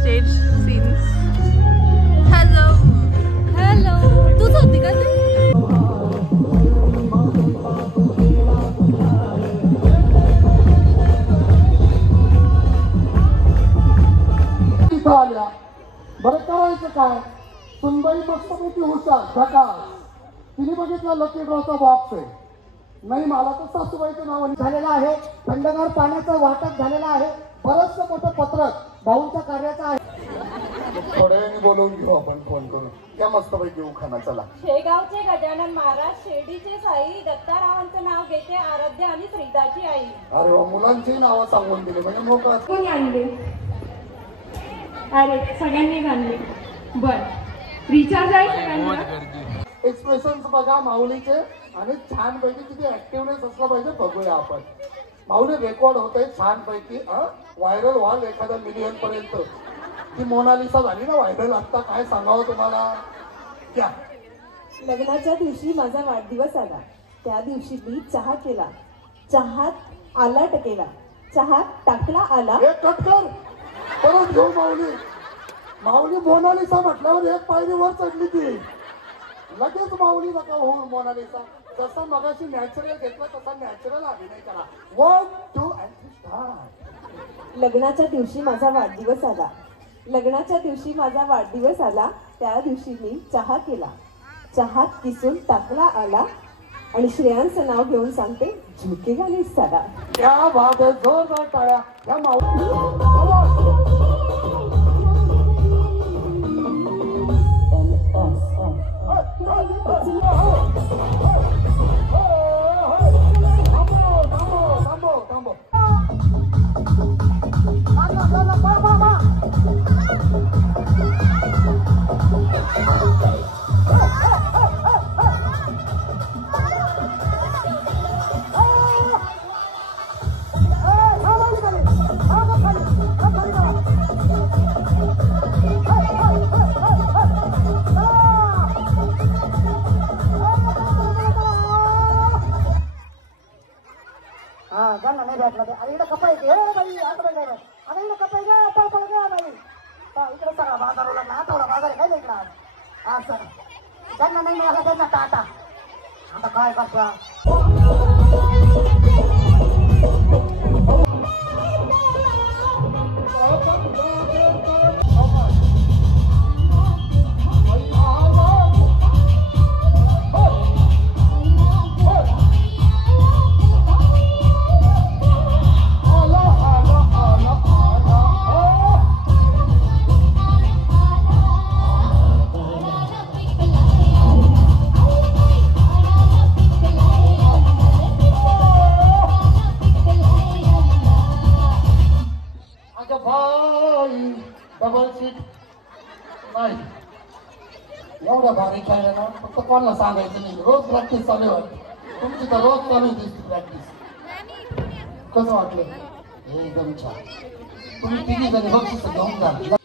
Stage scenes. Hello hello, तूच होती का ते? बरं करायचं काय, सुनबाई मस्तपैकी हुशार झकास. तिने बघितला लकी ड्रॉचा बॉक्स आहे. नाही मला तर सासूबाईचं नाव झालेलं आहे. थंडगार पाण्याचं वाटप झालेलं आहे. बरंचसं मोठं पत्रक भाऊंच्या कार्याचं आहे. थोड्या वेळाने बोलवून घेऊ आपण फोन करून. त्या मस्तपैकी उखाणा चला. शेगावचे गजानन महाराज, शिर्डीचे साई, दत्तारावांचं नाव घेते आराध्य आणि श्रीताची आई. अरे वा, मुलांची नावं सांगून दिली म्हणजे मोकळा. कोणी आणले? अरे सगळ्यांनी आणले. बर, रिचार्ज आहे सगळ्यांना. एक्सप्रेशन्स बघा माऊलीचे आणि छान पैकी किती ऍक्टिव्हनेस असला पाहिजे बघूया आपण. माऊली रेकॉर्ड होते छान पैकी. व्हायरल व्हाल एखाद्या मिलियन पर्यंत. ती मोनालिसा झाली ना व्हायरल. आता काय सांगावं तुम्हाला. क्या लग्नाच्या दिवशी माझा वाढदिवस आला. त्या दिवशी मी चहा केला. चहात आलाट केला. चहात टाकला आला. एक कट कर, परत घेऊ माऊली. माऊली मोनालिसा म्हटल्यावर एक पायरी वर चढली ती. लगेच माऊली नका हो मोनालिसा. जसा मगाशी नॅचरल घेतला तसा नॅचरल अभिनय करा. 1 2 and स्टार्ट. लग्नाच्या दिवशी माझा वाढदिवस आला. लग्नाच्या दिवशी माझा वाढदिवस आला. त्या दिवशी मी चहा केला. चहात किसून टाकला आला. आणि श्रेयांचं नाव घेऊन सांगते, झुकेगा नाही साला. क्या बात आहे, जोरदार टाळ्या. या माऊली ज्यांना नाही भेटला ते अरे इकडे कपाई घे बाई. आता बाई अरे इकडे कपाई घ्या. पळ घ्या बाई. इकडे सगळा बाजार लागला. आठवडा बाजार काय इकडं असं. ज्यांना नाही मिळाला त्यांना टाटा. आता काय करता. डबल सीट नाही. एवढ्या भारी खेळल्या ना, फक्त कोणाला सांगायचं नाही. रोज प्रॅक्टिस चालू आहे तुमची. तर रोज चालू दिसते प्रॅक्टिस. कसं वाटलं? एकदम छान. तुम्ही तिघी जणी बक्षीस घेऊन जा.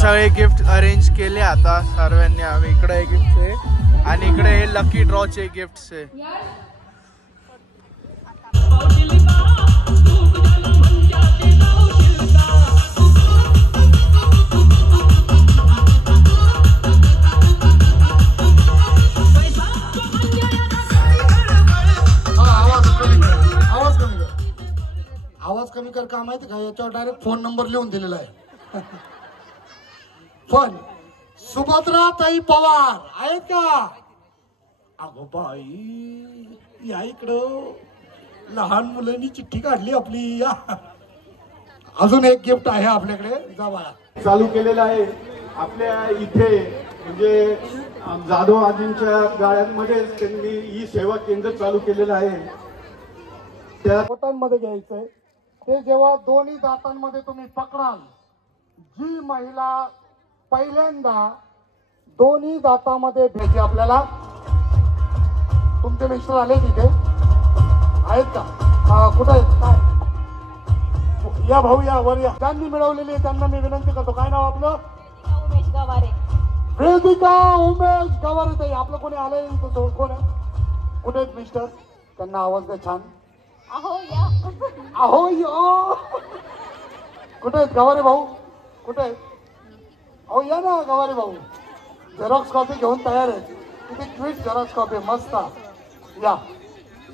सगळे गिफ्ट अरेंज केले आता सर्वांनी. आम्ही इकडे गिफ्ट आहे आणि इकडे हे लकी ड्रॉचे गिफ्ट्स आहे. बेकार काम आहे का? याच्यावर डायरेक्ट फोन नंबर लिहून दिलेला आहे. पण सुभद्राताई पवार आहेत का? अगो बाई, या इकडं लहान मुलांनी चिठ्ठी काढली आपली. या अजून एक गिफ्ट आहे आपल्याकडे, जा बाळा. चालू केलेलं आहे आपल्या इथे. म्हणजे जाधव आजींच्या गाळ्यांमध्ये त्यांनी ही सेवा केंद्र चालू केलेलं आहे. त्या बोटांमध्ये घ्यायचंय ते. जेव्हा दोन्ही दातांमध्ये तुम्ही पकडाल, जी महिला पहिल्यांदा दोन्ही दातामध्ये घ्यायची आपल्याला. तुमचे मिस्टर आले तिथे आहेत का? कुठे आहेत? काय या भाऊ, या वर या. ज्यांनी मिळवलेली आहे त्यांना मी विनंती करतो. काय नाव आपलं? उमेश गवारे. वेदिका उमेश गवारे ताई. आपलं कोणी आलंय? कोण आहे? कुठे आहेत मिस्टर? त्यांना आवाज द्या छान. अहो या. अहो यो. कुठे आहेत गवारे भाऊ? कुठे आहेत? अहो या ना गवारे भाऊ. झेरॉक्स कॉपी घेऊन तयार आहेत. इथे क्विक झेरॉक्स कॉपी मस्त. या.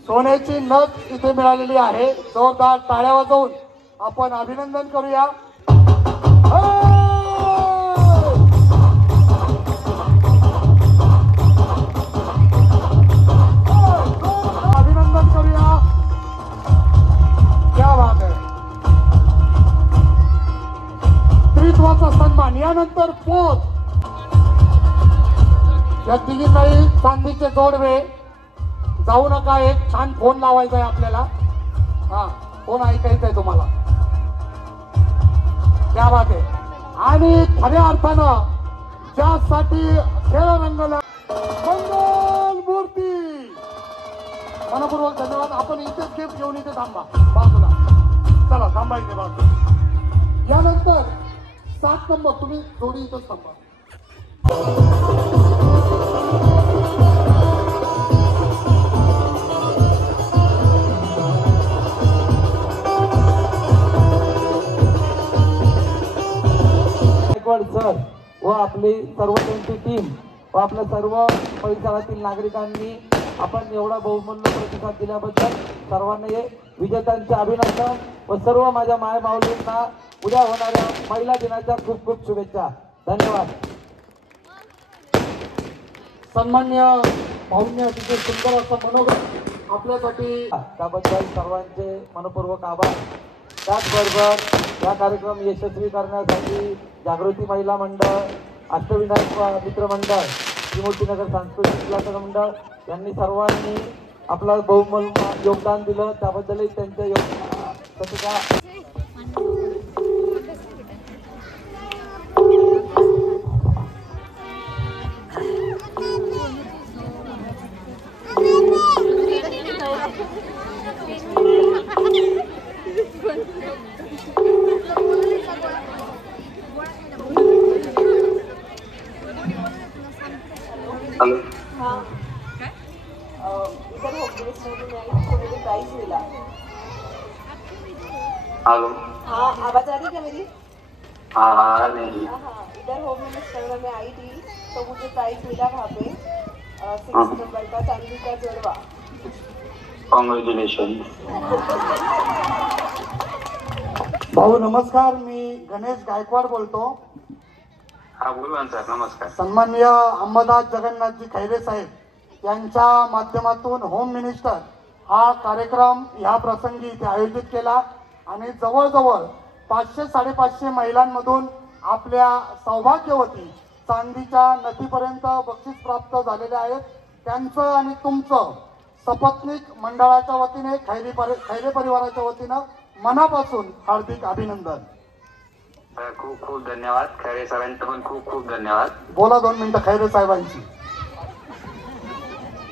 सोन्याची नथ इथे मिळालेली आहे. जोरदार टाळ्या वाजवून आपण अभिनंदन करूया. अभिनंदन करूया. क्या बात आहे. स्त्रीत्वाचा सन्मान. यानंतर पोच. या तिघींनाही चांदीचे जोडवे. जाऊ नका, एक छान फोन लावायचा आहे आपल्याला. हा, फोन ऐकायचा आहे तुम्हाला. क्या बात आहे. आणि खऱ्या अर्थानं ज्यासाठी खेळ रंगला, मंगल मूर्ती, मनपूर्वक धन्यवाद. आपण इथेच गिफ्ट घेऊन इथे थांबा बाजूला. चला थांबा इथे बाजूला. यानंतर 7 नंबर तुम्ही जोडी इथंच थांबा. सर व आपली सर्व त्यांची टीम व आपल्या सर्व परिसरातील नागरिकांनी आपण एवढा बहुमूल्य प्रतिसाद दिल्याबद्दल सर्वांना विजेत्यांचे अभिनंदन व सर्व माझ्या माय माऊलींना उद्या होणाऱ्या महिला दिनाच्या खूप खूप शुभेच्छा. धन्यवाद. सन्मान्य भाऊंनी अतिशय सुंदर असं मनोगत आपल्यासाठी. त्याबद्दल सर्वांचे मनपूर्वक आभार. त्याचबरोबर या कार्यक्रम यशस्वी करण्यासाठी जागृती महिला मंडळ, अष्टविनायक मित्र मंडळ, त्रिमूर्तीनगर सांस्कृतिक कला मंडळ यांनी सर्वांनी आपलं बहुमूल्य योगदान दिलं. त्याबद्दलही त्यांचे योगदान. तसं का हेलो, हाँ आवाज आ रही क्या मेरी? हाँ हाँ नहीं, हाँ, इधर होम मिनिस्टर में आई थी तो मुझे प्राइज मिला वहाँ पे 6 नंबर का चांदी का जोड़वा. कॉन्ग्रॅच्युलेशन. भाऊ नमस्कार. मी गणेश गायकवाड बोलतो. हा बोला ना सर. नमस्कार. सन्माननीय अंबादास जगन्नाथजी खैरे साहेब यांच्या माध्यमातून होम मिनिस्टर हा कार्यक्रम ह्या प्रसंगी इथे आयोजित केला आणि जवळजवळ 500-550 महिलांमधून आपल्या सौभाग्यवती चांदीच्या नथीपर्यंत बक्षीस प्राप्त झालेले आहेत. त्यांचं आणि तुमचं सपत्नीक मंडळाच्या वतीने खैरे परिवाराच्या वतीनं मनापासून हार्दिक अभिनंदन. खूप खूप धन्यवाद. खैरे सरांचं पण खूप खूप धन्यवाद. बोला 2 मिनिटं खैरे साहेबांची.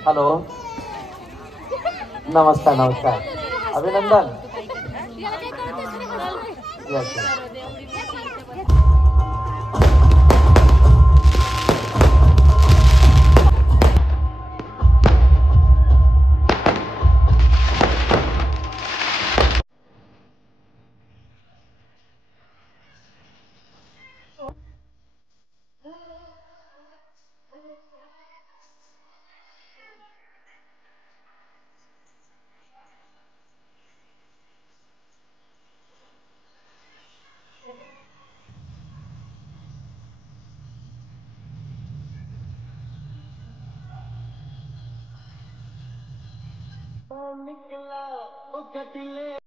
हॅलो, नमस्कार. नमस्कार. अभिनंदन. Yes. निकला ओ कटिले